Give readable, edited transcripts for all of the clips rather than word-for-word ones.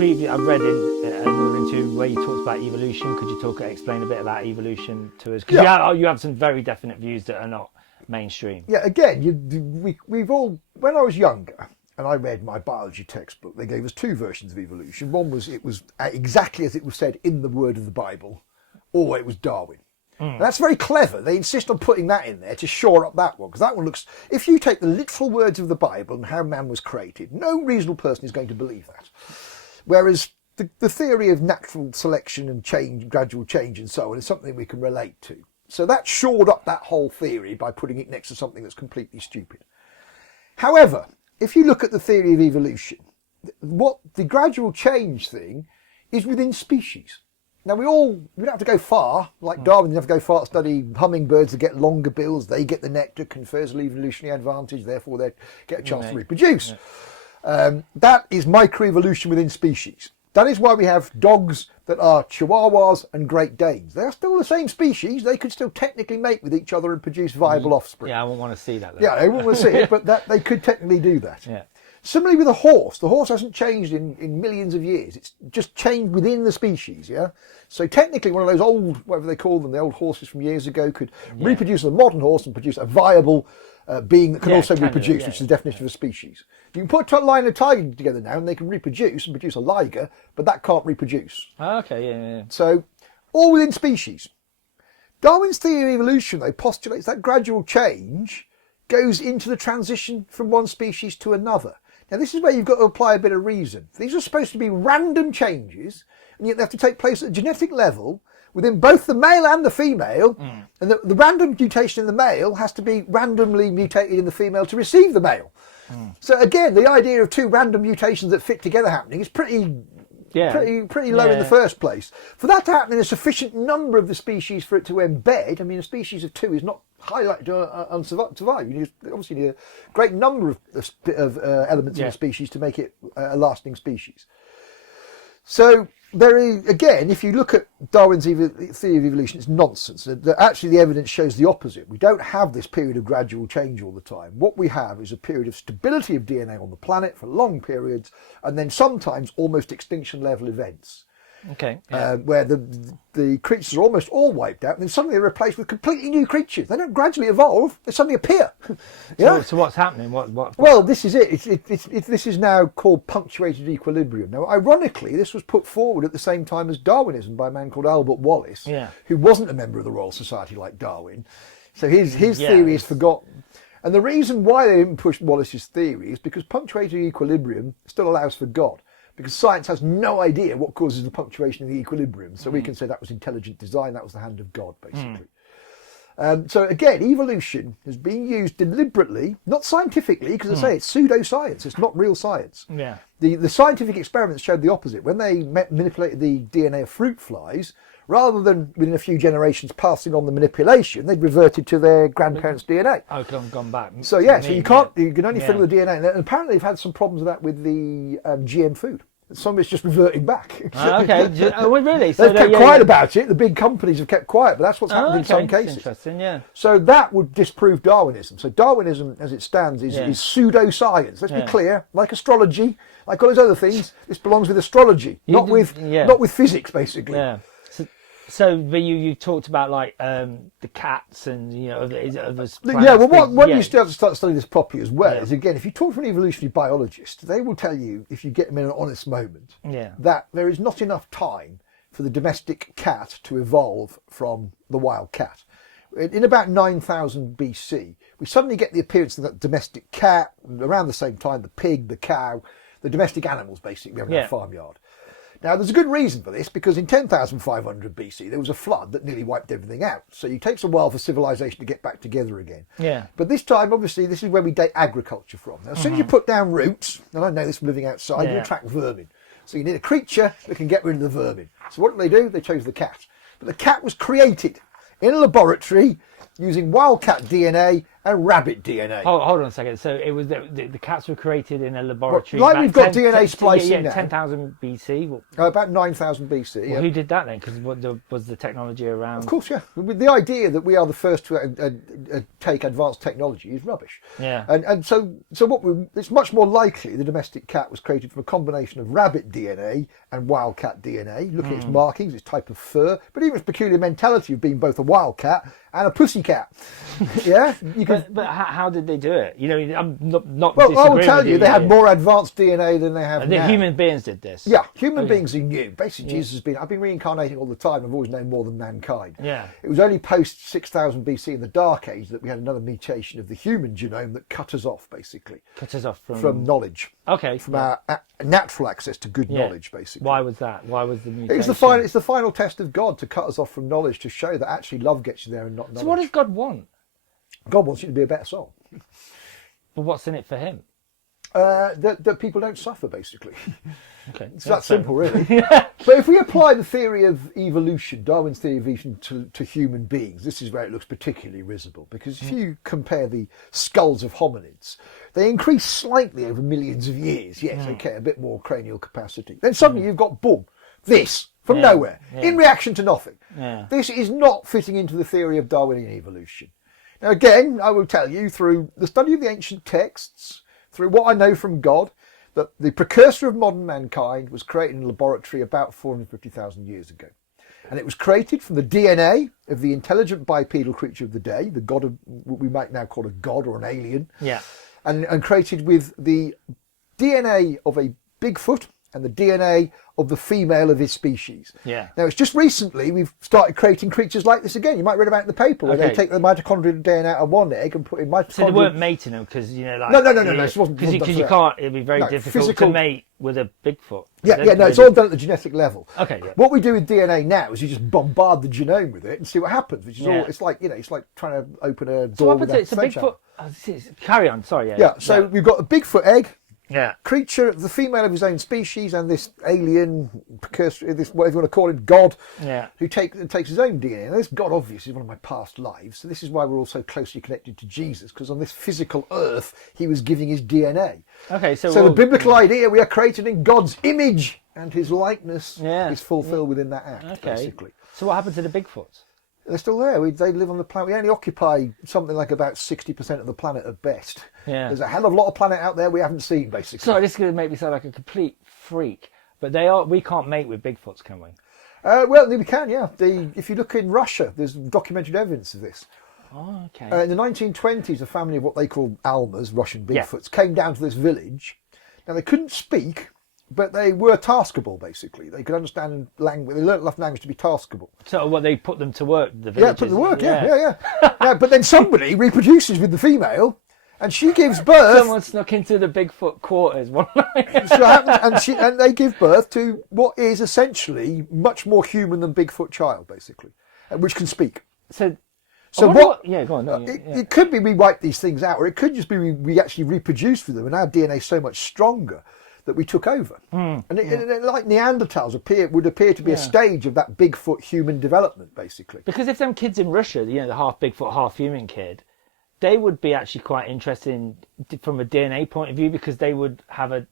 I've read in another interview where you talked about evolution. Could you explain a bit about evolution to us? Because you have some very definite views that are not mainstream. Yeah, again, we've all, when I was younger and I read my biology textbook, they gave us two versions of evolution. One was it was exactly as it was said in the word of the Bible, or it was Darwin. And that's very clever. They insist on putting that in there to shore up that one, because that one looks, if you take the literal words of the Bible and how man was created, no reasonable person is going to believe that. Whereas the theory of natural selection and change, gradual change and so on, is something we can relate to. So that shored up that whole theory by putting it next to something that's completely stupid. However, if you look at the theory of evolution, what the gradual change thing is within species. Now we don't have to go far, like Darwin didn't have to go far to study hummingbirds that get longer bills, they get the nectar, confers an evolutionary advantage, therefore they get a chance to reproduce. Yeah. That is microevolution within species. That is why we have dogs that are Chihuahuas and Great Danes. They are still the same species, they could still technically mate with each other and produce viable offspring. Yeah, I wouldn't want to see that though. Yeah, I wouldn't want to see it, but they could technically do that. Yeah. Similarly with a horse, the horse hasn't changed in millions of years. It's just changed within the species, yeah? So technically one of those old, whatever they call them, the old horses from years ago could reproduce a modern horse and produce a viable being that can also reproduce, which is the definition of a species. You can put a lion and a tiger together now and they can reproduce and produce a liger, but that can't reproduce. Okay, yeah. So, all within species. Darwin's theory of evolution, though, postulates that gradual change goes into the transition from one species to another. Now this is where you've got to apply a bit of reason. These are supposed to be random changes, and yet they have to take place at a genetic level within both the male and the female, and the random mutation in the male has to be randomly mutated in the female to receive the male. So again, the idea of two random mutations that fit together happening is pretty low in the first place. For that to happen in a sufficient number of the species for it to embed, I mean, a species of two is not highly likely to survive. You obviously need a great number of elements in a species to make it a lasting species. So there is, again, if you look at Darwin's theory of evolution, it's nonsense. Actually, the evidence shows the opposite. We don't have this period of gradual change all the time. What we have is a period of stability of DNA on the planet for long periods, and then sometimes almost extinction level events. Okay. Where the creatures are almost all wiped out, and then suddenly they're replaced with completely new creatures. They don't gradually evolve; they suddenly appear. So what's happening? Well, this is it. This is now called punctuated equilibrium. Now, ironically, this was put forward at the same time as Darwinism by a man called Albert Wallace, who wasn't a member of the Royal Society like Darwin. So his theory is forgotten. And the reason why they didn't push Wallace's theory is because punctuated equilibrium still allows for God. Because science has no idea what causes the punctuation of the equilibrium. So we can say that was intelligent design, that was the hand of God, basically. So again, evolution has been used deliberately, not scientifically, because I say it's pseudoscience, it's not real science. Yeah. The scientific experiments showed the opposite. When they manipulated the DNA of fruit flies, rather than within a few generations passing on the manipulation, they'd reverted to their grandparents' DNA. Oh, gone back. So yeah, so you can only fiddle the DNA. And apparently they've had some problems with that with the GM food. Some of it's just reverting back. Okay, oh, really? So they've kept quiet about it. The big companies have kept quiet, but that's what's happened in some cases. Interesting, yeah. So that would disprove Darwinism. So Darwinism, as it stands, is pseudoscience. Let's be clear. Like astrology, like all those other things, this belongs with astrology, not with physics, basically. Yeah. But you talked about like the cats and what you start studying this properly as well is, again, if you talk to an evolutionary biologist, they will tell you, if you get them in an honest moment, that there is not enough time for the domestic cat to evolve from the wild cat. In about 9000 BC, we suddenly get the appearance of that domestic cat. Around the same time, the pig, the cow, the domestic animals, basically, we have in our farmyard. Now, there's a good reason for this, because in 10,500 BC, there was a flood that nearly wiped everything out. So it takes a while for civilization to get back together again. Yeah. But this time, obviously, this is where we date agriculture from. Now, as soon as you put down roots, and I know this from living outside, you attract vermin. So you need a creature that can get rid of the vermin. So what did they do? They chose the cat. But the cat was created in a laboratory using wildcat DNA and rabbit DNA. Hold on a second. So it was the cats were created in a laboratory. Like about we've got DNA splicing now. 10,000 BC. Well, About 9,000 BC. well, who did that then? Because was the technology around? Of course, yeah. With the idea that we are the first to take advanced technology is rubbish. Yeah. And so it's much more likely the domestic cat was created from a combination of rabbit DNA and wildcat DNA. Look at its markings, its type of fur, but even its peculiar mentality of being both a wildcat and a pussycat. Yeah. But how did they do it? You know, I'm not. Well, I will disagreeing tell with you, they had more advanced DNA than they have The now. human beings did this. Yeah, human beings are new. Basically, Jesus has been. I've been reincarnating all the time. I've always known more than mankind. Yeah. It was only post 6,000 BC in the Dark Age that we had another mutation of the human genome that cut us off, basically, Cut us off from knowledge, Okay. from our natural access to good knowledge, basically. Why was that? Why was the mutation? It's the final test of God to cut us off from knowledge, to show that actually love gets you there and not knowledge. So what does God want? God wants you to be a better soul. But what's in it for him? That people don't suffer, basically. Okay. It's that simple, really. But if we apply the theory of evolution, Darwin's theory of evolution, to human beings, this is where it looks particularly risible. Because if you compare the skulls of hominids, they increase slightly over millions of years. Yes, okay, a bit more cranial capacity. Then suddenly you've got, boom, this, from nowhere, in reaction to nothing. Yeah. This is not fitting into the theory of Darwinian evolution. Now, again, I will tell you through the study of the ancient texts, through what I know from God, that the precursor of modern mankind was created in a laboratory about 450,000 years ago. And it was created from the DNA of the intelligent bipedal creature of the day, the god of what we might now call a god or an alien. Yeah. And created with the DNA of a Bigfoot and the DNA of the female of his species. Yeah. Now, it's just recently we've started creating creatures like this again. You might read about it in the paper, where they take the mitochondrial DNA out of one egg and put in mitochondrial... So they weren't mating them because, you know, like... No, this wasn't Because you can't, it'd be very difficult to mate with a Bigfoot. It's all done at the genetic level. Okay, yeah. What we do with DNA now is you just bombard the genome with it and see what happens, which is all, it's like trying to open a door. So what happens? with It's a Bigfoot... carry on, sorry. So we've got a Bigfoot egg. Yeah. Creature, the female of his own species, and this alien precursor, this whatever you want to call it, God, who takes his own DNA. And this God, obviously, is one of my past lives. So this is why we're all so closely connected to Jesus, because on this physical earth, he was giving his DNA. Okay, so the biblical idea, we are created in God's image, and his likeness is fulfilled within that act, basically. So what happened to the Bigfoots? They're still there. They live on the planet. We only occupy something like about 60% of the planet at best. Yeah. There's a hell of a lot of planet out there we haven't seen, basically. Sorry, this is going to make me sound like a complete freak, but we can't mate with Bigfoots, can we? Well, we can, yeah. If you look in Russia, there's documented evidence of this. Oh, okay. In the 1920s, a family of what they call Almas, Russian Bigfoots, came down to this village. Now, they couldn't speak, but they were taskable, basically. They could understand language. They learnt enough language to be taskable. So they put them to work, the villagers? Yeah, put them to work, yeah. Now, but then somebody reproduces with the female, and she gives birth... Someone snuck into the Bigfoot quarters one night. So happens, and they give birth to what is essentially much more human than Bigfoot child, basically, which can speak. So what? Yeah, go on. It could be we wipe these things out, or it could just be we actually reproduce with them, and our DNA is so much stronger that we took over. And like Neanderthals would appear to be a stage of that Bigfoot human development, basically. Because if them kids in Russia, you know, the half Bigfoot, half human kid, they would be actually quite interesting from a DNA point of view, because they would have the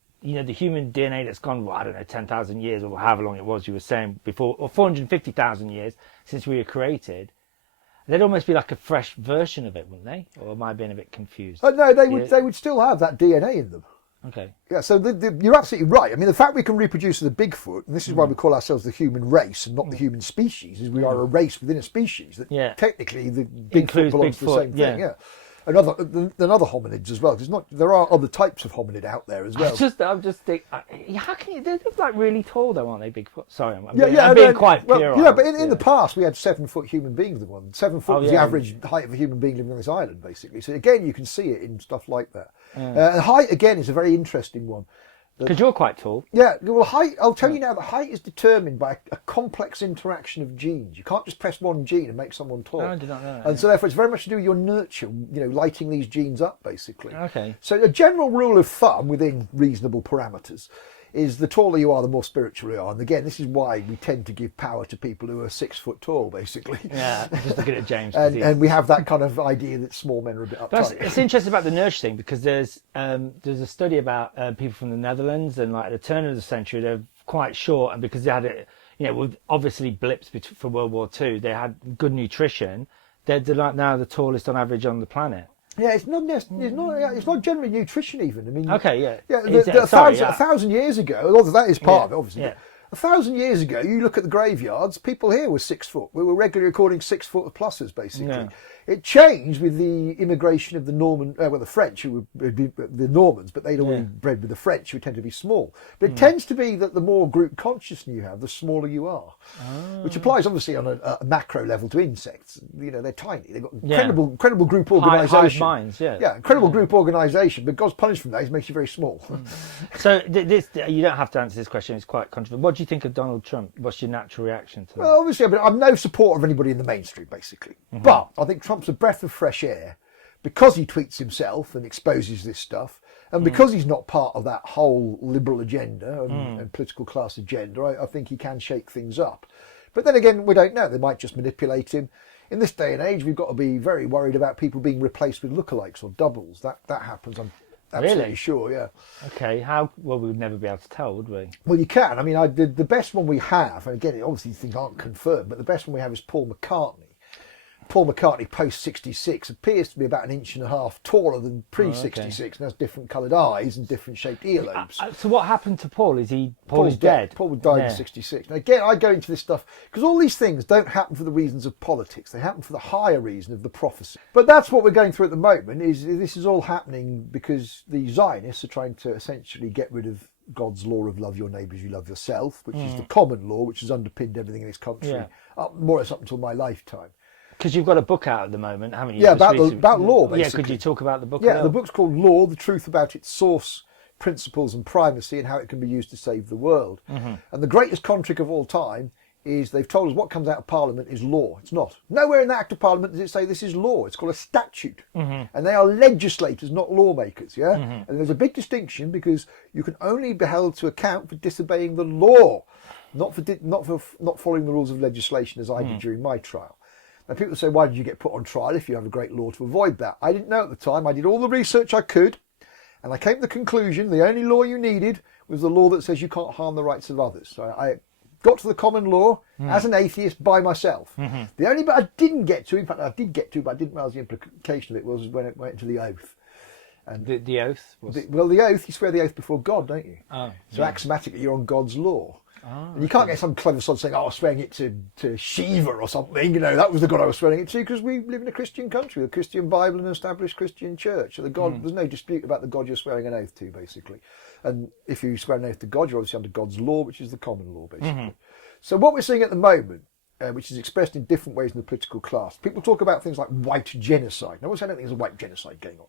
human DNA that's gone, 10,000 years or however long it was you were saying before, or 450,000 years since we were created. They'd almost be like a fresh version of it, wouldn't they? Or am I being a bit confused? No, they would still have that DNA in them. Okay. Yeah, so you're absolutely right. I mean, the fact we can reproduce with a Bigfoot, and this is why we call ourselves the human race and not the human species, is we are a race within a species. That technically the Bigfoot belongs to the same thing. Yeah. And other hominids as well. Because there are other types of hominid out there as well. I'm just thinking, how can you? They're like really tall, though, aren't they? Bigfoot. Sorry, I'm being quite pure. Yeah, but in the past we had 7-foot human beings. 7 foot was the average height of a human being living on this island, basically. So again, you can see it in stuff like that. And height again is a very interesting one. Because you're quite tall. Yeah, well, height, I'll tell you now, the height is determined by a complex interaction of genes. You can't just press one gene and make someone tall. No, I did not know that. And so therefore it's very much to do with your nurture, lighting these genes up, basically. Okay. So a general rule of thumb within reasonable parameters is the taller you are, the more spiritual you are. And again, this is why we tend to give power to people who are 6 foot tall, basically. Yeah, just looking at James. and we have that kind of idea that small men are a bit uptight. It's interesting about the nurse thing, because there's a study about people from the Netherlands, and like at the turn of the century, they're quite short, and because they had it, with obviously blips for World War II, they had good nutrition. They're like now the tallest on average on the planet. Yeah, it's not generally nutrition even. I mean, okay, yeah, yeah. 1,000 years ago, although that is part of it, obviously. Yeah. 1,000 years ago, you look at the graveyards, people here were 6 foot. We were regularly recording 6 foot pluses, basically. Yeah. It changed with the immigration of the the French, who were the Normans, but they'd already bred with the French, who tend to be small. But it tends to be that the more group consciousness you have, the smaller you are, which applies obviously on a macro level to insects. They're tiny. They've got incredible group organisation. Hive minds, incredible group organisation. But God's punishment from that makes you very small. So this, you don't have to answer this question. It's quite controversial. What do you think of Donald Trump? What's your natural reaction to that? Well, obviously, I'm no supporter of anybody in the mainstream, basically. But I think Trump's a breath of fresh air because he tweets himself and exposes this stuff, and because he's not part of that whole liberal agenda and political class agenda. I think he can shake things up. But then again, we don't know. They might just manipulate him. In this day and age, we've got to be very worried about people being replaced with lookalikes or doubles. That happens. I'm absolutely sure, yeah. Okay, how? Well, we would never be able to tell, would we? Well, you can. I mean, the best one we have, and again, obviously things aren't confirmed, but the best one we have is Paul McCartney. Paul McCartney post 66 appears to be about 1.5 inches taller than pre 66 and has different coloured eyes and different shaped earlobes. So what happened to Paul? Paul is dead? Paul died in 66. Now again, I go into this stuff because all these things don't happen for the reasons of politics. They happen for the higher reason of the prophecy. But that's what we're going through at the moment. This is all happening because the Zionists are trying to essentially get rid of God's law of love your neighbour as you love yourself, which is the common law, which has underpinned everything in this country, more or less up until my lifetime. Because you've got a book out at the moment, haven't you? Yeah, about law, basically. Yeah, could you talk about the book? Yeah, the book's called Law, the Truth About Its Source, Principles and Primacy, and How It Can Be Used to Save the World. And the greatest contract of all time is they've told us what comes out of Parliament is law. It's not. Nowhere in the Act of Parliament does it say this is law. It's called a statute. And they are legislators, not lawmakers, yeah? And there's a big distinction because you can only be held to account for disobeying the law, not for not following the rules of legislation as I did during my trial. Now, people say, why did you get put on trial if you have a great law to avoid that? I didn't know at the time. I did all the research I could, and I came to the conclusion the only law you needed was the law that says you can't harm the rights of others. So I got to the common law as an atheist by myself. The only bit I didn't get to, in fact I did get to, but I didn't realize the implication of it was when it went into the oath. And the oath? The oath, you swear the oath before God, don't you? Oh, so axiomatically you're on God's law. And you can't get some clever sod saying, I was swearing it to Shiva or something, that was the God I was swearing it to, because we live in a Christian country, with a Christian Bible and an established Christian church. So there's no dispute about the God you're swearing an oath to, basically. And if you swear an oath to God, you're obviously under God's law, which is the common law, basically. So what we're seeing at the moment, which is expressed in different ways in the political class, people talk about things like white genocide. Now, I don't think there's a white genocide going on.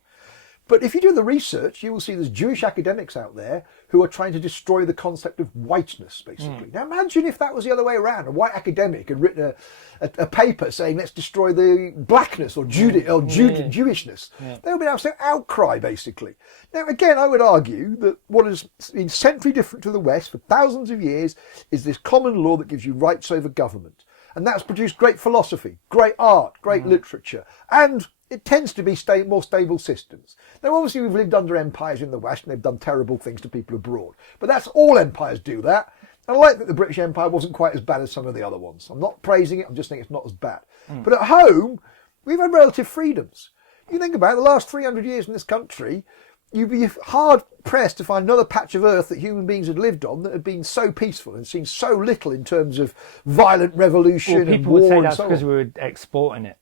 But if you do the research, you will see there's Jewish academics out there who are trying to destroy the concept of whiteness, basically. Now imagine if that was the other way around. A white academic had written a paper saying, let's destroy the blackness or Jewishness. There would be an absolute outcry, basically. Now, again, I would argue that what has been centrally different to the West for thousands of years is this common law that gives you rights over government. And that's produced great philosophy, great art, great literature, and it tends to be more stable systems. Now, obviously, we've lived under empires in the West, and they've done terrible things to people abroad. But that's all empires do that. And I like that the British Empire wasn't quite as bad as some of the other ones. I'm not praising it, I'm just saying it's not as bad. But at home, we've had relative freedoms. You think about it, the last 300 years in this country, you'd be hard-pressed to find another patch of earth that human beings had lived on that had been so peaceful and seen so little in terms of violent revolution and war. People would say and that's so because on. we were exporting it.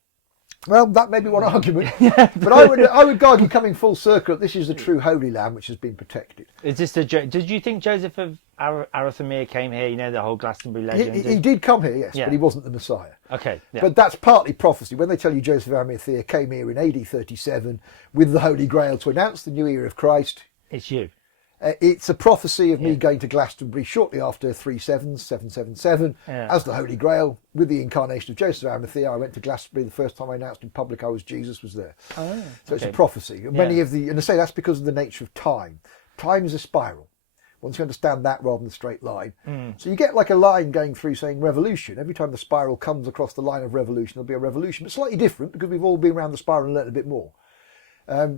Well, that may be one argument. But I would argue, coming full circle, this is the true Holy Land which has been protected. Is this did you think Joseph of Arimathea came here, the whole Glastonbury legend? He did come here, yes, but he wasn't the Messiah. Okay. Yeah. But that's partly prophecy. When they tell you Joseph of Arimathea came here in AD 37 with the Holy Grail to announce the new era of Christ. It's you. It's a prophecy of me going to Glastonbury shortly after 777 as the Holy Grail with the incarnation of Joseph of Arimathea. I went to Glastonbury the first time I announced in public I was Jesus was there. So it's a prophecy. Many of and I say that's because of the nature of time. Time is a spiral. once you understand that rather than the straight line. So you get like a line going through saying revolution. Every time the spiral comes across the line of revolution, there'll be a revolution, but slightly different because we've all been around the spiral and learned a bit more.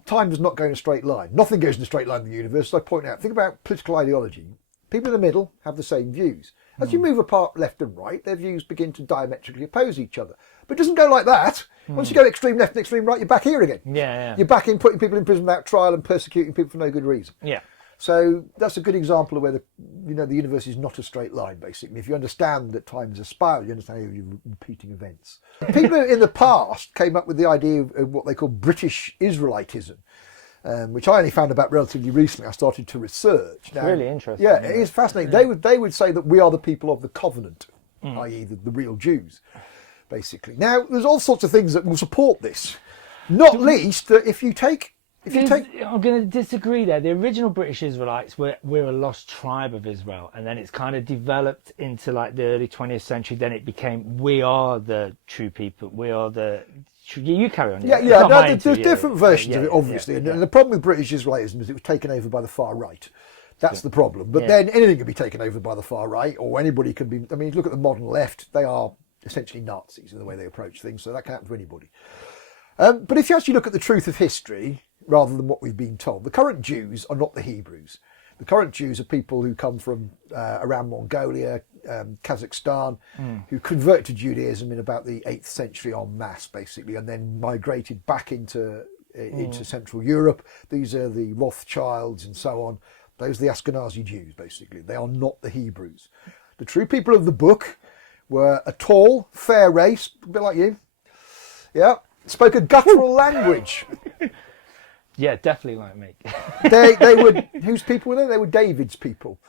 Time does not go in a straight line. Nothing goes in a straight line in the universe. As I point out, think about political ideology. People in the middle have the same views. As you move apart left and right, their views begin to diametrically oppose each other. But it doesn't go like that. Once you go extreme left and extreme right, you're back here again. Yeah. You're back in putting people in prison without trial and persecuting people for no good reason. Yeah. So that's a good example of where the universe is not a straight line, basically. If you understand that time is a spiral, you understand how you're repeating events. People in the past came up with the idea of what they call British Israelitism, which I only found about relatively recently. I started to research. Now, really interesting. Yeah, it is fascinating. They would say that we are the people of the covenant, i.e. the real Jews, basically. Now, there's all sorts of things that will support this. Not least that if you take... I'm going to disagree there. The original British Israelites we're a lost tribe of Israel, and then it's kind of developed into like the early 20th century. Then it became we are the true people. We are the... You carry on. Yeah. No, there's different versions of it, obviously. And the problem with British Israelism is it was taken over by the far right. That's the problem. But then anything can be taken over by the far right, or anybody can be... I mean, look at the modern left. They are essentially Nazis in the way they approach things, so that can happen to anybody. But if you actually look at the truth of history, rather than what we've been told, the current Jews are not the Hebrews. The current Jews are people who come from around Mongolia, Kazakhstan, who converted to Judaism in about the 8th century en masse, basically, and then migrated back into Central Europe. These are the Rothschilds and so on. Those are the Ashkenazi Jews, basically. They are not the Hebrews. The true people of the book were a tall, fair race, a bit like you. Yeah. Spoke a guttural language. Yeah, definitely like me. they were, whose people were they? They were David's people.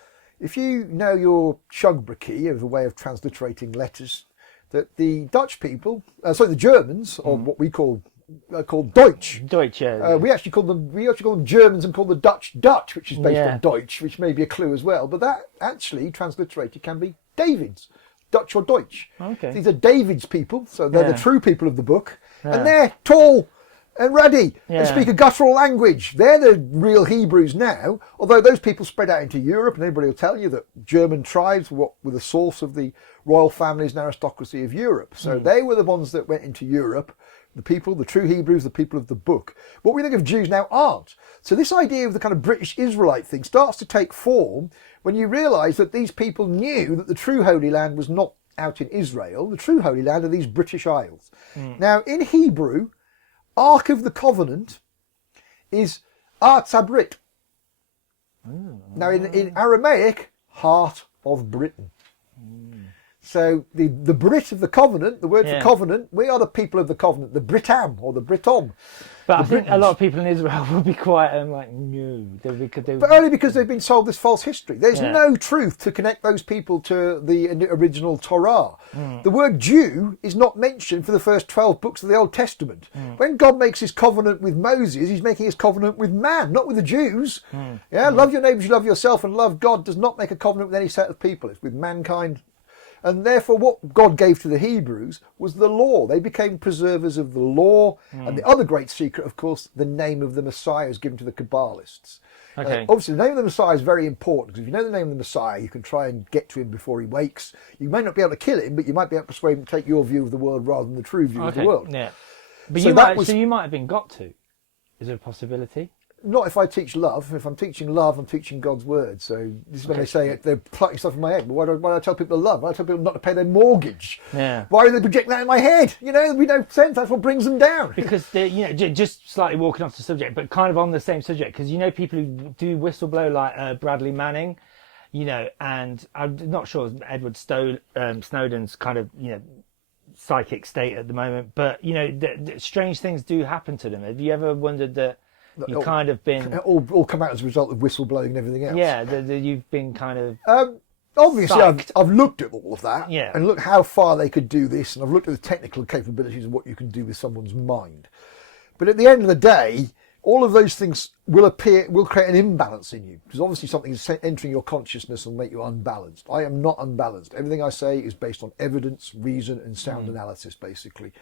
If you know your Shugbra of a way of transliterating letters, that the Dutch people, the Germans, or what we call called Deutsch. Deutsch, yeah. We actually call them Germans and call the Dutch Dutch, which is based on Deutsch, which may be a clue as well. But that actually transliterated can be David's, Dutch or Deutsch. Okay. These are David's people, so they're the true people of the book, and they're tall and ruddy and speak a guttural language. They're the real Hebrews now, although those people spread out into Europe, and everybody will tell you that German tribes were the source of the royal families and aristocracy of Europe. So they were the ones that went into Europe, the people, the true Hebrews, the people of the book. What we think of Jews now aren't. So this idea of the kind of British Israelite thing starts to take form when you realise that these people knew that the true Holy Land was not out in Israel. The true Holy Land are these British Isles. Now, in Hebrew, Ark of the Covenant is Arts Abrit. Now, in Aramaic, Heart of Britain. So the Brit of the Covenant, the word for covenant, we are the people of the covenant, the Britam or the Britom. But I think a lot of people in Israel will be quite like, no. But only because they've been sold this false history. There's no truth to connect those people to the original Torah. The word Jew is not mentioned for the first 12 books of the Old Testament. When God makes his covenant with Moses, he's making his covenant with man, not with the Jews. Love your neighbours, you love yourself, and love God does not make a covenant with any set of people. It's with mankind. And therefore what God gave to the Hebrews was the law. They became preservers of the law. And the other great secret, of course, the name of the Messiah is given to the Kabbalists. Obviously, the name of the Messiah is very important, because if you know the name of the Messiah, you can try and get to him before he wakes. You may not be able to kill him, but you might be able to persuade him to take your view of the world rather than the true view of the world. Yeah. But So you might have been got to. Is there a possibility? Not if I teach love. If I'm teaching love, I'm teaching God's word. So this is when they say they're plucking stuff in my head. But why do I tell people to love? Why do I tell people not to pay their mortgage? Yeah. Why do they project that in my head? You know, we no sense. That's what brings them down. Because just slightly walking off the subject, but kind of on the same subject. Because people who do whistleblow, like Bradley Manning, and I'm not sure Edward Snowden's kind of psychic state at the moment. But the strange things do happen to them. Have you ever wondered that? You've kind of been... all come out as a result of whistleblowing and everything else. Yeah, you've been kind of... Obviously, I've looked at all of that. Yeah. And looked how far they could do this. And I've looked at the technical capabilities of what you can do with someone's mind. But at the end of the day, all of those things will create an imbalance in you, because obviously something is entering your consciousness and make you unbalanced. I am not unbalanced. Everything I say is based on evidence, reason, and sound analysis, basically.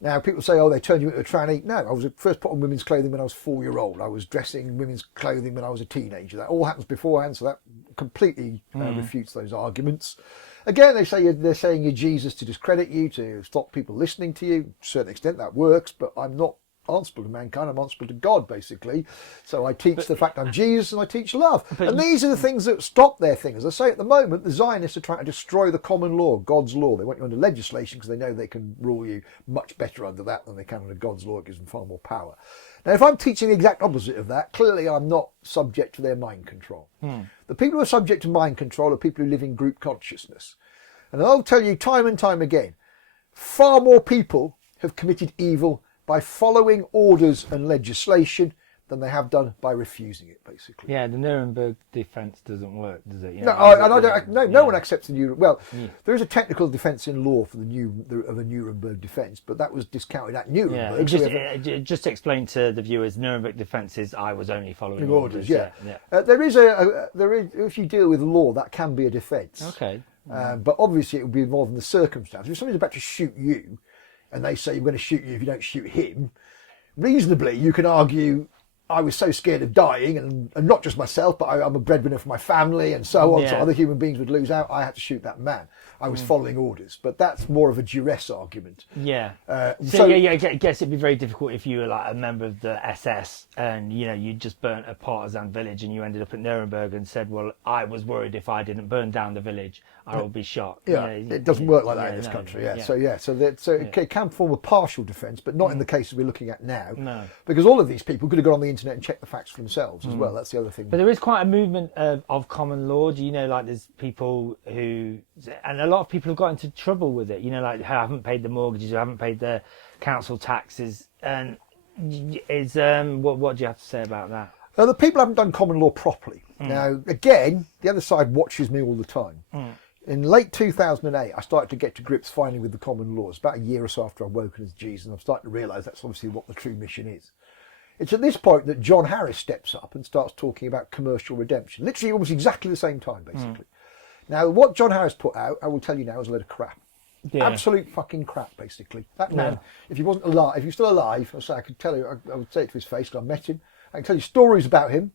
Now, people say, oh, they turned you into a tranny. No, I was first put on women's clothing when I was 4-year-old. I was dressing in women's clothing when I was a teenager. That all happens beforehand, so that completely refutes those arguments. Again, they're saying you're Jesus to discredit you, to stop people listening to you. To a certain extent, that works, but I'm not answerable to mankind. I'm answerable to God, basically. So I teach the fact I'm Jesus, and I teach love. And these are the things that stop their thing. As I say, at the moment, the Zionists are trying to destroy the common law, God's law. They want you under legislation because they know they can rule you much better under that than they can under God's law. It gives them far more power. Now, if I'm teaching the exact opposite of that, clearly I'm not subject to their mind control. The people who are subject to mind control are people who live in group consciousness. And I'll tell you time and time again, far more people have committed evil by following orders and legislation than they have done by refusing it, basically. Yeah, the Nuremberg defence doesn't work, does it? No one accepts the Nuremberg. Well, there is a technical defence in law for the Nuremberg defence, but that was discounted at Nuremberg. Yeah, just explain to the viewers, Nuremberg defence is I was only following orders. Yeah. There is if you deal with law, that can be a defence. Okay. But obviously it would be involving the circumstances. If somebody's about to shoot you, and they say you're going to shoot you if you don't shoot him, reasonably you can argue, I was so scared of dying, and not just myself, but I'm a breadwinner for my family and so on, so other human beings would lose out. I had to shoot that man. I was following orders, but that's more of a duress argument. Yeah. I guess it'd be very difficult if you were like a member of the SS and, you just burnt a partisan village and you ended up at Nuremberg and said, well, I was worried if I didn't burn down the village, I would be shot. Yeah, it doesn't work like that in this country. So it can form a partial defence, but not in the cases we're looking at now. No. Because all of these people could have gone on the internet and checked the facts for themselves as well. That's the other thing. But there is quite a movement of common law. Do you know, like there's people who, and a lot of people have got into trouble with it, like who haven't paid the mortgages, who haven't paid their council taxes. And what do you have to say about that? The people haven't done common law properly. Now, again, the other side watches me all the time. In late 2008, I started to get to grips finally with the common laws. About a year or so after I'd woken as Jesus, and I'm starting to realise that's obviously what the true mission is. It's at this point that John Harris steps up and starts talking about commercial redemption. Literally almost exactly the same time, basically. Now, what John Harris put out, I will tell you now, is a load of crap. Yeah. Absolute fucking crap, basically. That man, if he wasn't alive, if he was still alive, I could tell you, I would say it to his face, because I met him. I can tell you stories about him.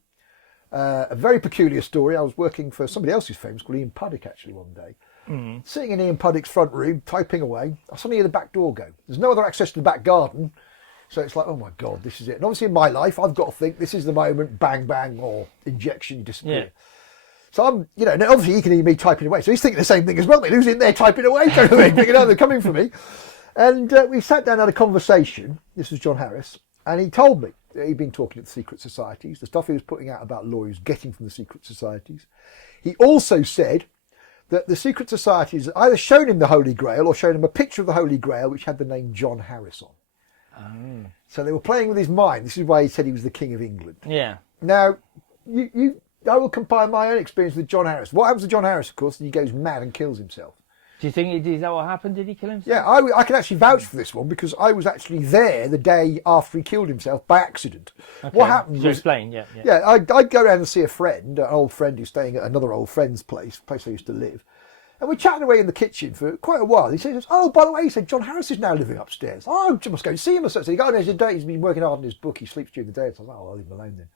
A very peculiar story. I was working for somebody else's famous called Ian Puddick actually one day. Sitting in Ian Puddick's front room, typing away. I suddenly hear the back door go. There's no other access to the back garden. So it's like, oh my God, this is it. And obviously in my life, I've got to think this is the moment, bang, bang, or injection, you disappear. Yeah. So I'm, now obviously he can hear me typing away. So he's thinking the same thing as well. Who's in there typing away? They're coming for me. And we sat down and had a conversation. This was John Harris. And he told me that he'd been talking to the secret societies, the stuff he was putting out about law he was getting from the secret societies. He also said that the secret societies had either shown him the Holy Grail or shown him a picture of the Holy Grail which had the name John Harris on. So they were playing with his mind. This is why he said he was the King of England. Yeah. Now, I will compare my own experience with John Harris. What happens to John Harris, of course, is he goes mad and kills himself. Do you think is that what happened? Did he kill himself? Yeah, I can actually vouch for this one because I was actually there the day after he killed himself by accident. Okay. What happened was... explain, I'd go around and see a friend, an old friend who's staying at another old friend's place I used to live. And we're chatting away in the kitchen for quite a while. He says, oh, by the way, he said, John Harris is now living upstairs. Oh, I must go and see him. So he goes, he's been working hard on his book. He sleeps during the day. So I was like, oh, I'll leave him alone then.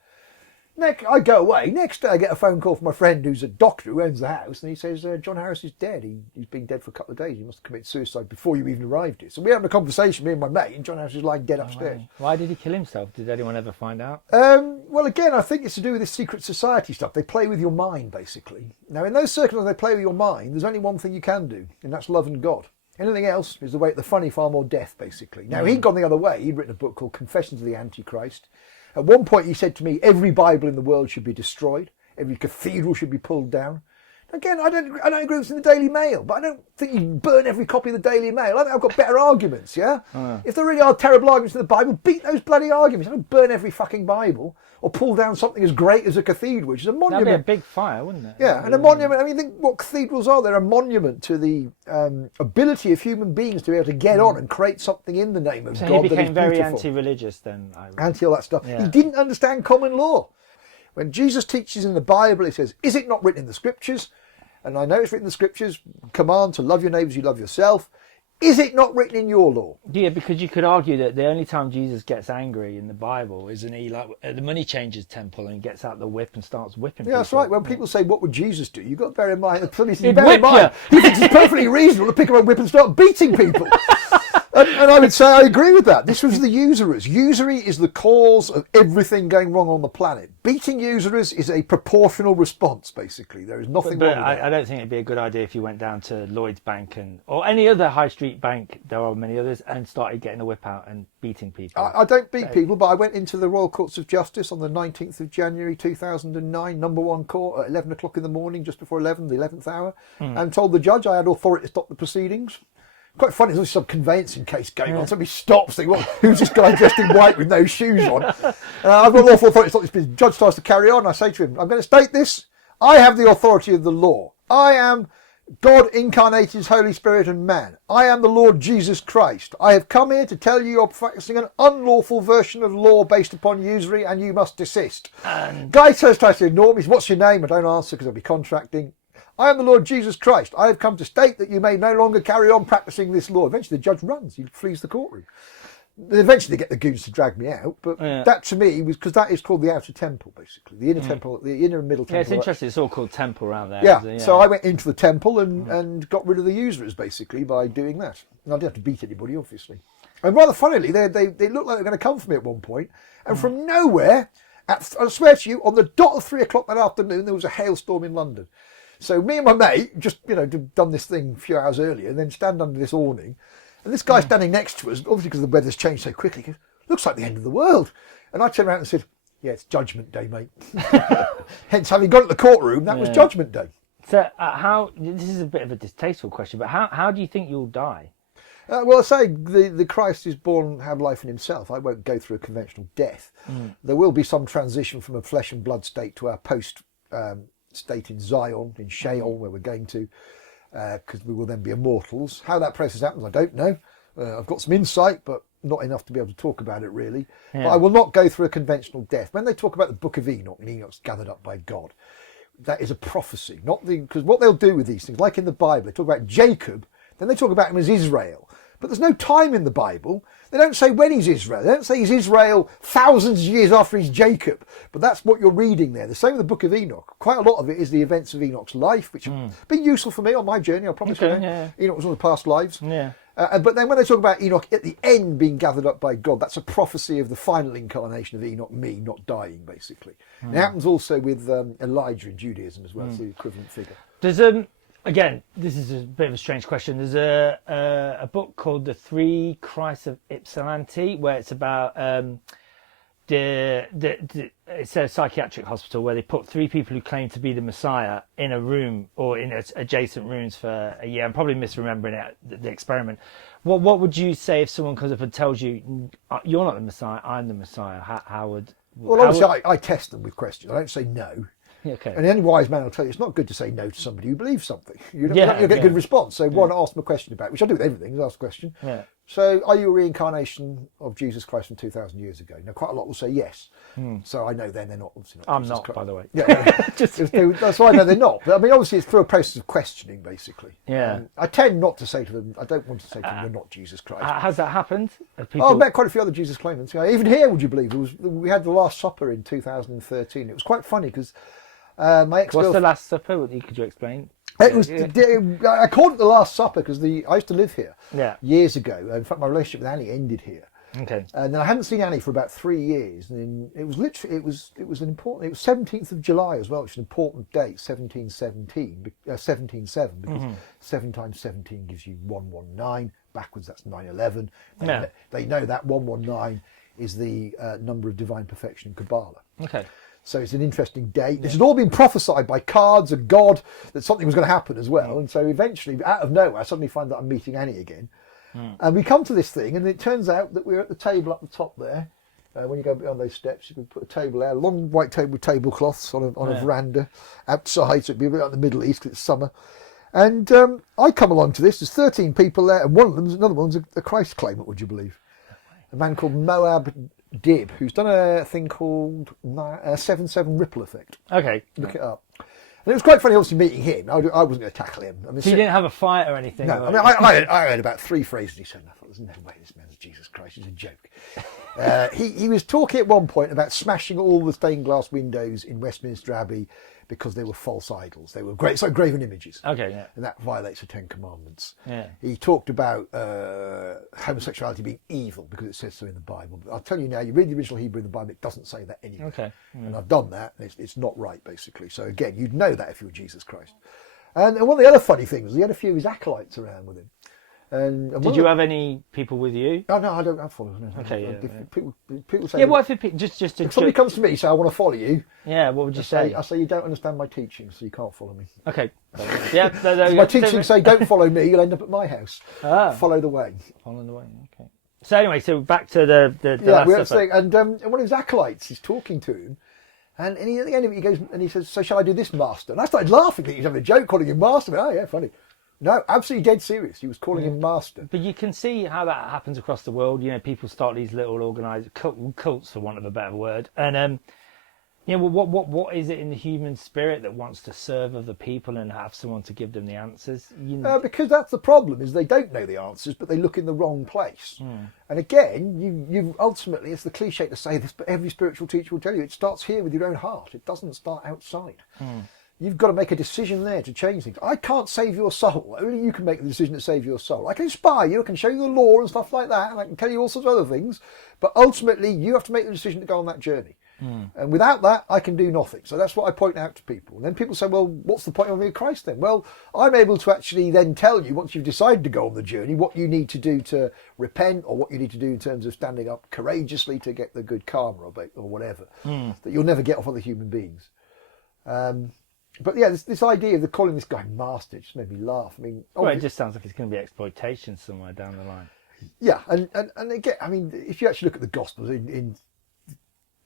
I go away. Next day I get a phone call from my friend who's a doctor who owns the house. And he says, John Harris is dead. He's been dead for a couple of days. He must have committed suicide before you even arrived here. So we're having a conversation, me and my mate, and John Harris is lying dead upstairs. Why did he kill himself? Did anyone ever find out? Well, again, I think it's to do with this secret society stuff. They play with your mind, basically. Now, in those circles they play with your mind, there's only one thing you can do, and that's love and God. Anything else is the way to the funny farm or death, basically. Now, he'd gone the other way. He'd written a book called Confessions of the Antichrist. At one point he said to me, every Bible in the world should be destroyed. Every cathedral should be pulled down. Again, I don't agree with this in the Daily Mail, but I don't think you burn every copy of the Daily Mail. I think I've got better arguments, yeah? If there really are terrible arguments in the Bible, beat those bloody arguments. Don't burn every fucking Bible or pull down something as great as a cathedral, which is a monument. That'd be a big fire, wouldn't it? Yeah, and a monument. I mean, think what cathedrals are. They're a monument to the ability of human beings to be able to get on and create something in the name of So God. he became very beautiful. anti-religious then. Anti all that stuff. Yeah. He didn't understand common law. When Jesus teaches in the Bible, he says, "Is it not written in the Scriptures?" And I know it's written in the Scriptures, command to love your neighbours as you love yourself. Is it not written in your law? Yeah, because you could argue that the only time Jesus gets angry in the Bible isn't he like at the money changers temple and gets out the whip and starts whipping people. Yeah, that's right. When people say, "What would Jesus do?" You've got to bear in mind, He'd whip you. He thinks it's perfectly reasonable to pick up a whip and start beating people. And I would say I agree with that. This was the usurers. Usury is the cause of everything going wrong on the planet. Beating usurers is a proportional response, basically. There is nothing wrong with that. I don't think it'd be a good idea if you went down to Lloyd's Bank or any other high street bank, there are many others, and started getting a whip out and beating people. I don't beat people, but I went into the Royal Courts of Justice on the 19th of January 2009, number one court at 11 o'clock in the morning, just before 11, the 11th hour, and told the judge I had authority to stop the proceedings. Quite funny, there's some conveyancing case going on. Somebody stops, thinking, well, who's this guy dressed in white with no shoes on? I've got lawful authority to stop this business. The judge starts to carry on. I say to him, I'm going to state this. I have the authority of the law. I am God incarnated as Holy Spirit and man. I am the Lord Jesus Christ. I have come here to tell you you're practicing an unlawful version of law based upon usury and you must desist. Guy tries to ignore me. He says, what's your name? I don't answer because I'll be contracting. I am the Lord Jesus Christ. I have come to state that you may no longer carry on practicing this law. Eventually the judge runs. He flees the courtroom. Eventually they get the goons to drag me out, but that to me was because that is called the outer temple, basically. The inner temple, the inner and middle temple. Yeah, it's interesting. It's all called temple around there. Yeah, so I went into the temple and got rid of the usurers, basically, by doing that. And I didn't have to beat anybody, obviously. And rather funnily, they looked like they were going to come for me at one point, and from nowhere, I swear to you, on the dot of 3 o'clock that afternoon, there was a hailstorm in London. So me and my mate just, done this thing a few hours earlier and then stand under this awning. And this guy standing next to us, obviously because the weather's changed so quickly, goes, looks like the end of the world. And I turned around and said, yeah, it's Judgment Day, mate. Hence, having gone to the courtroom, that was Judgment Day. So this is a bit of a distasteful question, but how do you think you'll die? Well, I say the Christ is born, have life in himself. I won't go through a conventional death. There will be some transition from a flesh and blood state to our post state in Zion, in Sheol, where we're going to, because we will then be immortals. How that process happens, I don't know. I've got some insight, but not enough to be able to talk about it, really. But I will not go through a conventional death. When they talk about the book of Enoch, and Enoch's gathered up by God, that is a prophecy, because what they'll do with these things, like in the Bible, they talk about Jacob, then they talk about him as Israel. But there's no time in the Bible. They don't say when he's Israel. They don't say he's Israel thousands of years after he's Jacob. But that's what you're reading there. The same with the book of Enoch. Quite a lot of it is the events of Enoch's life, which have been useful for me on my journey, I promise you. Enoch was one of the past lives. But then when they talk about Enoch at the end being gathered up by God, that's a prophecy of the final incarnation of Enoch, me not dying, basically. And it happens also with Elijah in Judaism as well. It's the equivalent figure. There's again, this is a bit of a strange question. There's a book called The Three Christs of Ypsilanti, where it's about it's a psychiatric hospital where they put 3 people who claim to be the Messiah in a room or in adjacent rooms for a year. I'm probably misremembering it, the experiment. What would you say if someone comes up and tells you, you're not the Messiah, I'm the Messiah? How would... Well, obviously, I test them with questions. I don't say no. Okay. And any wise man will tell you it's not good to say no to somebody who believes something. You'll get a good response. So one, ask them a question about it, which I do with everything, is ask a question. So are you a reincarnation of Jesus Christ from 2,000 years ago? Now, quite a lot will say yes. So I know then they're not. Obviously not. I'm not, by the way. That's why I know they're not. But I mean, obviously it's through a process of questioning, basically. I tend not to say to them, I don't want to say to them, you're not Jesus Christ. Has that happened? I've met quite a few other Jesus claimants. Even here, would you believe, we had the Last Supper in 2013. It was quite funny because my ex-girlfriend... What's the Last Supper? Could you explain? It was, I called it the Last Supper because I used to live here years ago. In fact, my relationship with Annie ended here. Okay. And then I hadn't seen Annie for about 3 years. And it was literally, it was 17th of July as well, which is an important date, 1717, 1707, because 7 times 17 gives you 119. Backwards, that's 911. They know that 119 is the number of divine perfection in Kabbalah. Okay. So it's an interesting date. This had all been prophesied by cards and God that something was going to happen as well. And so eventually, out of nowhere, I suddenly find that I'm meeting Annie again. And we come to this thing, and it turns out that we're at the table up the top there. When you go beyond those steps, you can put a table there, a long white table with tablecloths on a veranda outside, so it'd be a bit like the Middle East because it's summer. And I come along to this. There's 13 people there, and another one's a Christ claimant. Would you believe? A man called Moab Dib, who's done a thing called 7/7 Ripple Effect. Okay, look it up. And it was quite funny, obviously, meeting him. I wasn't going to tackle him. I mean, so you didn't have a fight or anything? No, I mean, I heard about 3 phrases he said, and I thought, there's no way this man's Jesus Christ. It's a joke. He was talking at one point about smashing all the stained glass windows in Westminster Abbey because they were false idols. They were graven images. Okay, yeah. And that violates the 10 Commandments. Yeah. He talked about homosexuality being evil because it says so in the Bible. But I'll tell you now, you read the original Hebrew in the Bible, it doesn't say that anywhere. Okay. And I've done that, and it's not right, basically. So again, you'd know that if you were Jesus Christ. And one of the other funny things, he had a few of his acolytes around with him. And did you have any people with you? Oh no, I don't have followers. No. Okay, yeah. People say. Yeah, what if just if somebody comes to me and say I want to follow you? Yeah, what would you say? I say you don't understand my teaching, so you can't follow me. Okay. Yeah. My teaching say don't follow me, you'll end up at my house. Follow the way. Follow the way. Okay. So anyway, so back to the yeah, we were saying, and one of his acolytes is talking to him. And he, at the end of it, he goes and he says, "So shall I do this, master?" And I started laughing. He was having a joke, calling him master. But, oh yeah, funny. No, absolutely dead serious. He was calling him master. But you can see how that happens across the world. You know, people start these little organised cults, for want of a better word. And you know, what is it in the human spirit that wants to serve other people and have someone to give them the answers? You know, because that's the problem, is they don't know the answers, but they look in the wrong place. And again, you ultimately, it's the cliche to say this, but every spiritual teacher will tell you, it starts here with your own heart. It doesn't start outside. You've got to make a decision there to change things. I can't save your soul. Only you can make the decision to save your soul. I can inspire you, I can show you the law and stuff like that, and I can tell you all sorts of other things, but ultimately you have to make the decision to go on that journey. And without that, I can do nothing. So that's what I point out to people. And then people say, well, what's the point of being Christ then? Well, I'm able to actually then tell you, once you've decided to go on the journey, what you need to do to repent, or what you need to do in terms of standing up courageously to get the good karma or whatever, that you'll never get off other human beings. But yeah, this idea of calling this guy master just made me laugh. I mean, well, it just sounds like it's going to be exploitation somewhere down the line. Yeah, and again, I mean, if you actually look at the Gospels,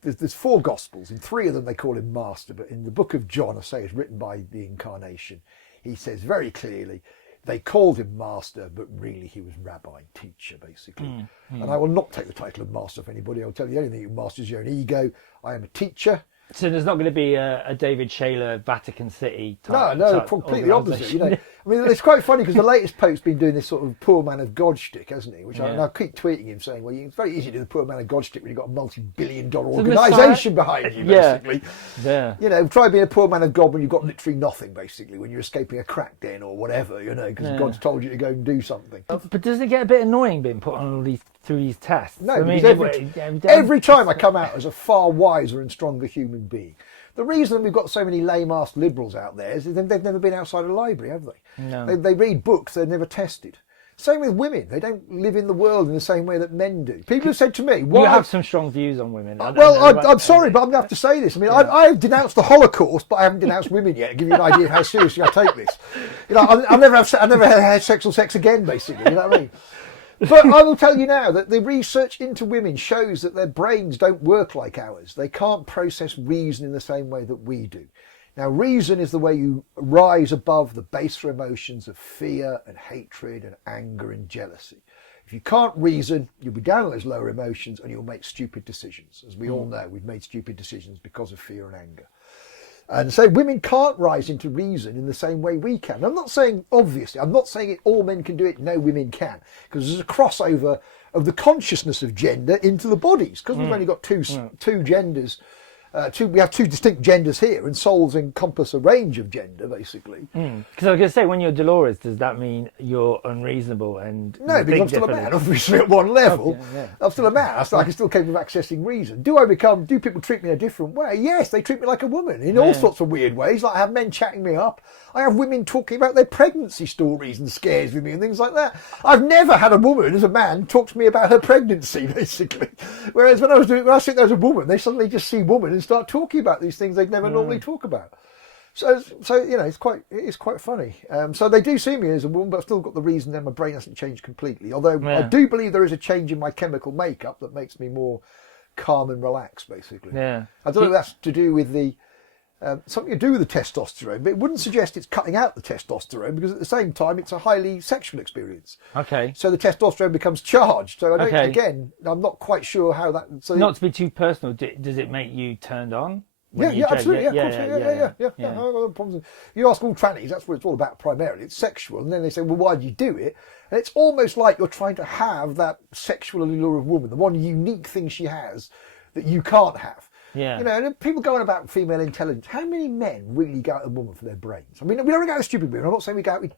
there's 4 Gospels. In 3 of them, they call him master. But in the book of John, I say it's written by the Incarnation, he says very clearly, they called him master, but really he was rabbi, teacher, basically. And I will not take the title of master for anybody. I'll tell you anything you master is your own ego. I am a teacher. So there's not going to be a David Shayler Vatican City type. No, completely opposite. You know, I mean, it's quite funny because the latest Pope's been doing this sort of poor man of God shtick, hasn't he? Which I keep tweeting him saying, well, it's very easy to do the poor man of God shtick when you've got a multi-billion-dollar organisation behind you, basically. Yeah. You know, try being a poor man of God when you've got literally nothing, basically, when you're escaping a crack den or whatever, you know, because God's told you to go and do something. But doesn't it get a bit annoying being put on all these through these tests? No, because every time I come out as a far wiser and stronger human being. The reason we've got so many lame-ass liberals out there is they've never been outside a library, have they? No. They read books they've never tested. Same with women. They don't live in the world in the same way that men do. People have said to me, "Why?" You have some strong views on women. I'm sorry, but I'm going to have to say this. I mean, I've denounced the Holocaust, but I haven't denounced women yet. To give you an idea of how seriously I take this. You know, I've never had sexual sex again, basically. You know what I mean? But I will tell you now that the research into women shows that their brains don't work like ours. They can't process reason in the same way that we do. Now, reason is the way you rise above the baser emotions of fear and hatred and anger and jealousy. If you can't reason, you'll be down on those lower emotions and you'll make stupid decisions. As we all know, we've made stupid decisions because of fear and anger. And so women can't rise into reason in the same way we can. I'm not saying, obviously, I'm not saying all men can do it, no women can. Because there's a crossover of the consciousnness of gender into the bodies. Because we've only got two genders. We have 2 distinct genders here, and souls encompass a range of gender, basically. Because I was going to say, when you're Dolores, does that mean you're unreasonable? And no, because I'm still a man, obviously, at one level. I'm still a man. I can still capable of accessing reason. Do people treat me in a different way? Yes, they treat me like a woman in all sorts of weird ways. Like I have men chatting me up. I have women talking about their pregnancy stories and scares with me and things like that. I've never had a woman, as a man, talk to me about her pregnancy, basically. Whereas when I sit there as a woman, they suddenly just see woman and start talking about these things they'd never normally talk about. So it's quite funny. So they do see me as a woman, but I've still got the reason that my brain hasn't changed completely. Although I do believe there is a change in my chemical makeup that makes me more calm and relaxed, basically. Yeah. I don't know if that's to do with the something to do with the testosterone, but it wouldn't suggest it's cutting out the testosterone, because at the same time it's a highly sexual experience. Okay. So the testosterone becomes charged. So again, I'm not quite sure how that. So not to be too personal, does it make you turned on? Yeah, absolutely. Yeah. No problems. You ask all trannies, that's what it's all about primarily. It's sexual. And then they say, well, why do you do it? And it's almost like you're trying to have that sexual allure of woman, the one unique thing she has that you can't have. Yeah. You know, and people going about female intelligence. How many men really go at a woman for their brains? I mean, we don't go out with stupid women. I'm not saying we go out with,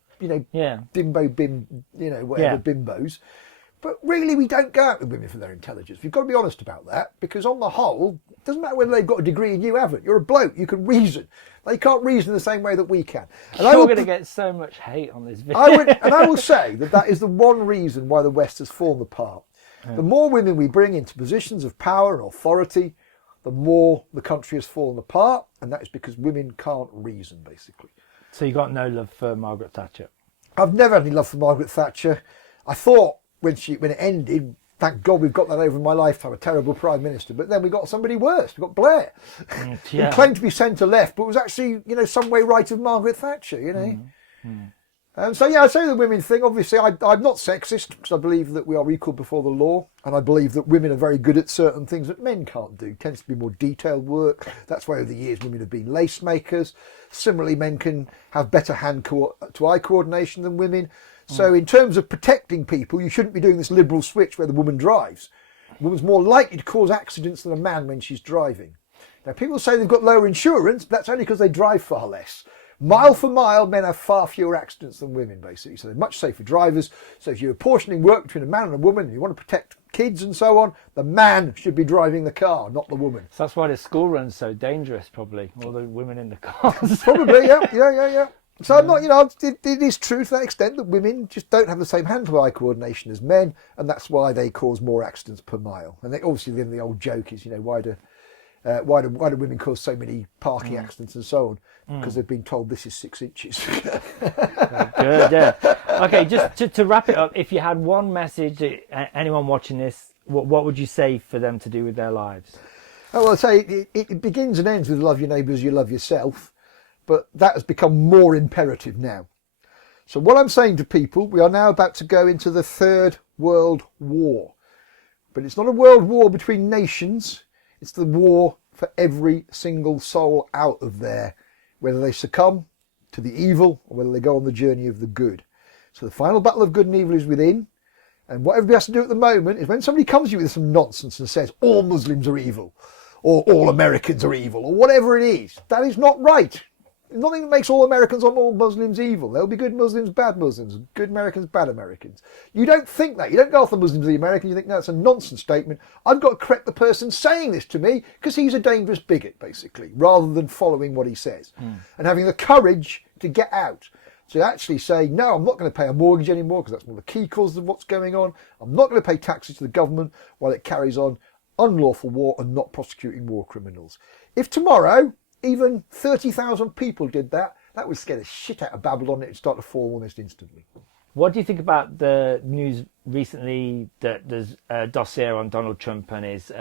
bimbos. But really, we don't go out with women for their intelligence. We've got to be honest about that, because on the whole, it doesn't matter whether they've got a degree and you haven't. You're a bloke. You can reason. They can't reason the same way that we can. And you're going to get so much hate on this video. I will say that is the one reason why the West has fallen apart. Yeah. The more women we bring into positions of power and authority, the more the country has fallen apart, and that is because women can't reason, basically. So you got no love for Margaret Thatcher? I've never had any love for Margaret Thatcher. I thought when it ended, thank God we've got that over in my lifetime, a terrible Prime Minister, but then we got somebody worse. We got Blair. He claimed to be centre-left, but was actually, some way right of Margaret Thatcher, I say the women thing. Obviously, I'm not sexist, because I believe that we are equal before the law, and I believe that women are very good at certain things that men can't do. It tends to be more detailed work. That's why over the years women have been lace makers. Similarly, men can have better hand-to-eye coordination than women. So in terms of protecting people, you shouldn't be doing this liberal switch where the woman drives. The woman's more likely to cause accidents than a man when she's driving. Now, people say they've got lower insurance, but that's only because they drive far less. Mile for mile, men have far fewer accidents than women, basically. So they're much safer drivers. So if you're apportioning work between a man and a woman, and you want to protect kids and so on, the man should be driving the car, not the woman. So that's why the school run's so dangerous, probably. All the women in the cars. Probably, yeah. So I'm not, it is true to that extent that women just don't have the same hand-to-eye coordination as men, and that's why they cause more accidents per mile. And obviously then the old joke is, why do women cause so many parking accidents and so on? Because they've been told this is 6 inches. Good, yeah. Okay, just to wrap it up, if you had one message to anyone watching this, what would you say for them to do with their lives? Oh, well, I'd say it begins and ends with love your neighbour as you love yourself. But that has become more imperative now. So what I'm saying to people, we are now about to go into the Third World War. But it's not a world war between nations. It's the war for every single soul out of there, whether they succumb to the evil or whether they go on the journey of the good. So the final battle of good and evil is within. And what everybody has to do at the moment is when somebody comes to you with some nonsense and says all Muslims are evil, or all Americans are evil, or whatever it is, that is not right. Nothing that makes all Americans or all Muslims evil. There'll be good Muslims, bad Muslims, good Americans, bad Americans. You don't think that. You don't go off the Muslims or the Americans. You think that's a nonsense statement. I've got to correct the person saying this to me because he's a dangerous bigot, basically, rather than following what he says. And having the courage to get out. To actually say, no, I'm not going to pay a mortgage anymore because that's one of the key causes of what's going on. I'm not going to pay taxes to the government while it carries on unlawful war and not prosecuting war criminals. If tomorrow even 30,000 people did that, that would scare the shit out of Babylon. It'd start to fall almost instantly. What do you think about the news recently that there's a dossier on Donald Trump and his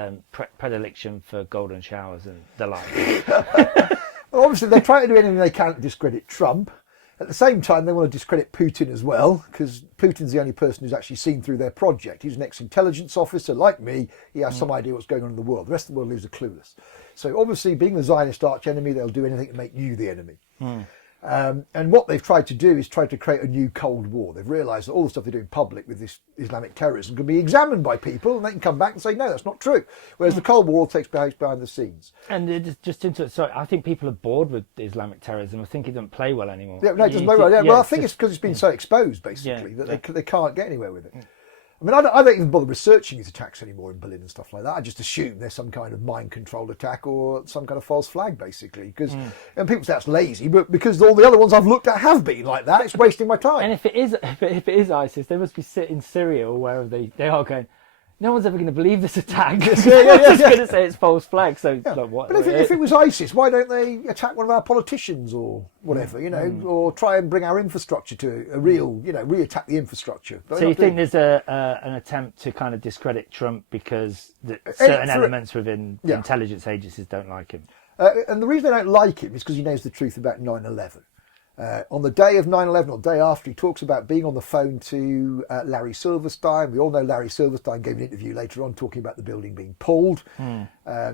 predilection for golden showers and the like? Well, obviously, they're trying to do anything they can to discredit Trump. At the same time, they want to discredit Putin as well, because Putin's the only person who's actually seen through their project. He's an ex-intelligence officer, like me. He has some idea what's going on in the world. The rest of the world lives are clueless. So obviously, being the Zionist arch-enemy, they'll do anything to make you the enemy. And what they've tried to do is try to create a new Cold War. They've realised that all the stuff they do in public with this Islamic terrorism can be examined by people, and they can come back and say, no, that's not true. Whereas the Cold War all takes place behind the scenes. And just into sorry, I think people are bored with Islamic terrorism. I think it doesn't play well anymore. Yeah, no, it doesn't play well. Yeah, well, I think it's because it's been so exposed, basically, that they can't get anywhere with it. I mean, I don't even bother researching these attacks anymore in Berlin and stuff like that. I just assume there's some kind of mind-controlled attack or some kind of false flag, basically. Because and people say that's lazy, but because all the other ones I've looked at have been like that, it's wasting my time. And if it is ISIS, they must be sitting in Syria or wherever they are going, no one's ever going to believe this attack. Yeah, They're just going to say it's false flag. So, Yeah. like, what? But if it was ISIS, why don't they attack one of our politicians or whatever, or try and bring our infrastructure to a real, re-attack the infrastructure? So you think there's an attempt to kind of discredit Trump because certain elements within intelligence agencies don't like him? And the reason they don't like him is because he knows the truth about 9/11. On the day of 9/11, or the day after, he talks about being on the phone to Larry Silverstein. We all know Larry Silverstein gave an interview later on talking about the building being pulled.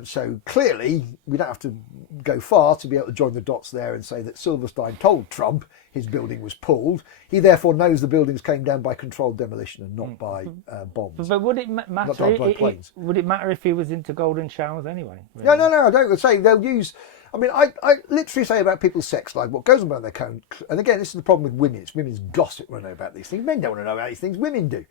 So clearly, we don't have to go far to be able to join the dots there and say that Silverstein told Trump his building was pulled. He therefore knows the buildings came down by controlled demolition and not by bombs. But would it matter? Would it matter if he was into golden showers anyway? Really? No. I don't say they'll use. I mean, I literally say about people's sex life, what goes on behind their cone. And again, this is the problem with women. It's women's gossip want to know about these things. Men don't want to know about these things. Women do.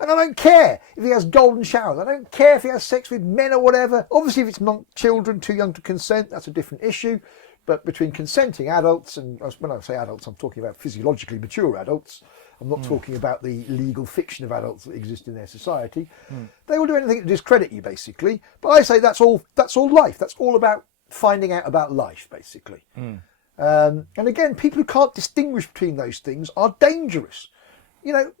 And I don't care if he has golden showers. I don't care if he has sex with men or whatever. Obviously, if it's not children too young to consent, that's a different issue. But between consenting adults, and when I say adults, I'm talking about physiologically mature adults. I'm not talking about the legal fiction of adults that exist in their society. They will do anything to discredit you, basically. But I say that's all life. That's all about finding out about life, basically. And again, people who can't distinguish between those things are dangerous.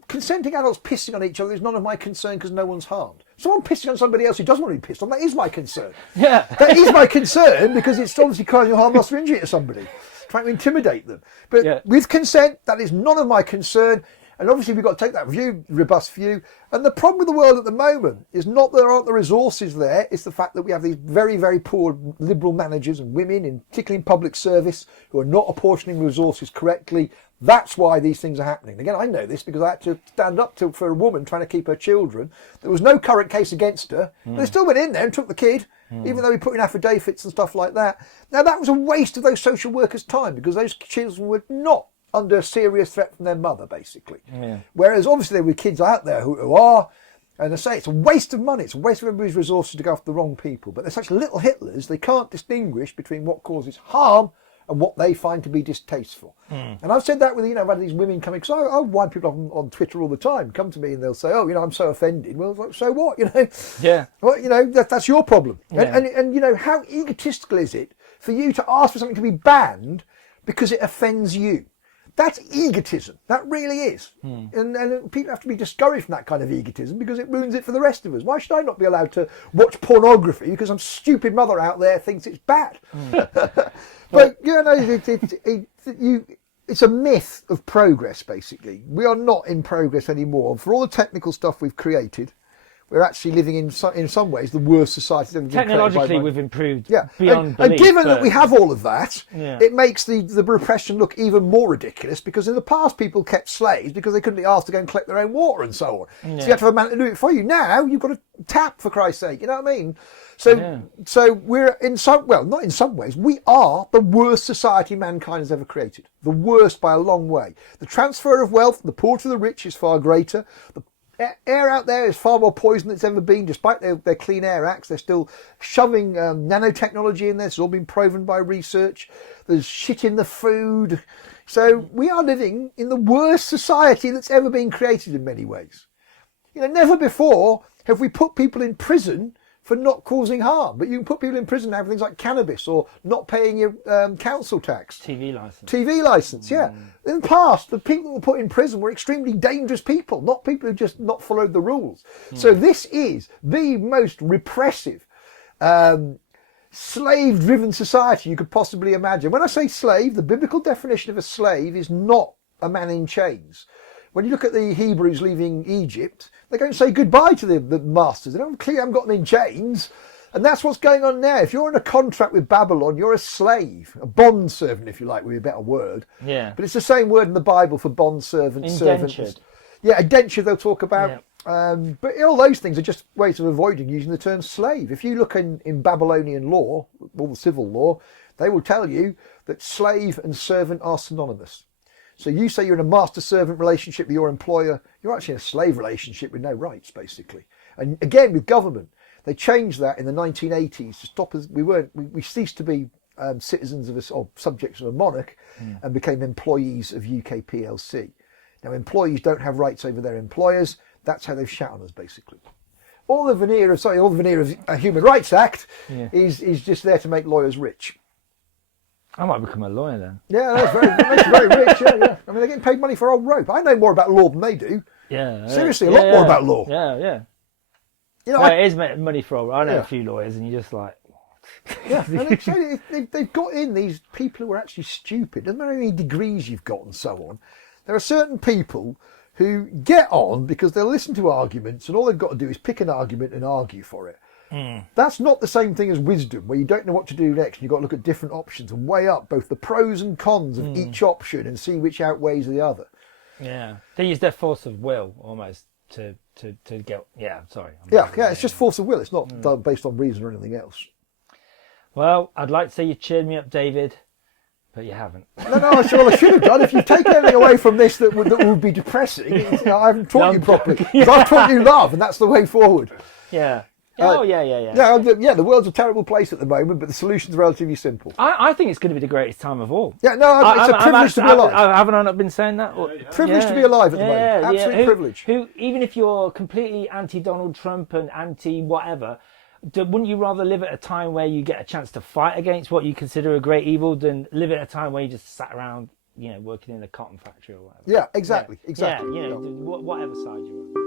Consenting adults pissing on each other is none of my concern because no one's harmed. Someone pissing on somebody else who doesn't want to be pissed on, that is my concern. Yeah. That is my concern because it's obviously causing harm, loss, or injury to somebody, trying to intimidate them. But with consent, that is none of my concern. And obviously we've got to take that robust view. And the problem with the world at the moment is not that there aren't the resources there, it's the fact that we have these very, very poor liberal managers and women, particularly in public service, who are not apportioning resources correctly. That's why these things are happening. Again, I know this because I had to stand up for a woman trying to keep her children. There was no current case against her. But they still went in there and took the kid, even though we put in affidavits and stuff like that. Now, that was a waste of those social workers' time because those children were not under serious threat from their mother, basically. Whereas obviously there were kids out there who are, and I say it's a waste of money, it's a waste of everybody's resources to go after the wrong people. But they're such little Hitlers, they can't distinguish between what causes harm and what they find to be distasteful. And I've said that with, I've had these women coming, because I wind people up on Twitter all the time, come to me and they'll say, I'm so offended. Well, so what, Yeah. Well, that's your problem. Yeah. And how egotistical is it for you to ask for something to be banned because it offends you? That's egotism. That really is. And people have to be discouraged from that kind of egotism because it ruins it for the rest of us. Why should I not be allowed to watch pornography because some stupid mother out there thinks it's bad? But, it's a myth of progress, basically. We are not in progress anymore. For all the technical stuff we've created, we're actually living in some ways the worst society that's ever been created. Technologically, we've improved beyond belief. And given that we have all of that, it makes the repression look even more ridiculous because in the past people kept slaves because they couldn't be asked to go and collect their own water and so on. So you had to have a man to do it for you. Now you've got to tap, for Christ's sake. You know what I mean? So we're not in some ways, we are the worst society mankind has ever created. The worst by a long way. The transfer of wealth from the poor to the rich is far greater. The air out there is far more poison than it's ever been, despite their Clean Air Acts. They're still shoving nanotechnology in there. It's all been proven by research. There's shit in the food. So we are living in the worst society that's ever been created in many ways. Never before have we put people in prison for not causing harm. But you can put people in prison now for things like cannabis or not paying your council tax. TV license. TV license, yeah. In the past, the people that were put in prison were extremely dangerous people, not people who just not followed the rules. So this is the most repressive, slave-driven society you could possibly imagine. When I say slave, the biblical definition of a slave is not a man in chains. When you look at the Hebrews leaving Egypt, they go and say goodbye to the masters. They haven't got them in chains. And that's what's going on now. If you're in a contract with Babylon, you're a slave, a bond servant, if you like, would be a better word. Yeah. But it's the same word in the Bible for bond servant, servant. Yeah, indenture they'll talk about. Yeah. But all those things are just ways of avoiding using the term slave. If you look in Babylonian law, all the civil law, they will tell you that slave and servant are synonymous. So you say you're in a master-servant relationship with your employer, you're actually in a slave relationship with no rights, basically. And again, with government, they changed that in the 1980s to stop us. We ceased to be citizens of or subjects of a monarch and became employees of UK PLC. Now, employees don't have rights over their employers. That's how they've shat on us, basically. all the veneer of a Human Rights Act Yeah. is just there to make lawyers rich. I might become a lawyer then. Yeah, that makes you very rich. Yeah. I mean, they're getting paid money for old rope. I know more about law than they do. Yeah. Seriously, a lot more about law. Yeah. You know, No, it is money for all. I know Yeah. a few lawyers, and you're just like, yeah, and they've got in these people who are actually stupid. Doesn't matter how many degrees you've got and so on. There are certain people who get on because they'll listen to arguments, and all they've got to do is pick an argument and argue for it. That's not the same thing as wisdom, where you don't know what to do next. You've got to look at different options and weigh up both the pros and cons of each option and see which outweighs the other. yeah. They use their force of will almost to get. Yeah, sorry. Yeah, it's just force of will. It's not done based on reason or anything else. Well, I'd like to say you cheered me up, David, but you haven't. No, I should have done. If you take anything away from this that would be depressing, I haven't taught you properly. Because I've taught you love, and that's the way forward. Yeah. Yeah, the world's a terrible place at the moment, but the solution's relatively simple. I think it's going to be the greatest time of all. Yeah, no, it's a privilege to be alive. Haven't I not been saying that? Privilege to be alive at the moment. Absolute privilege. Even if you're completely anti-Donald Trump and anti-whatever, wouldn't you rather live at a time where you get a chance to fight against what you consider a great evil than live at a time where you just sat around, working in a cotton factory or whatever? Yeah, exactly. Yeah, whatever side you're on.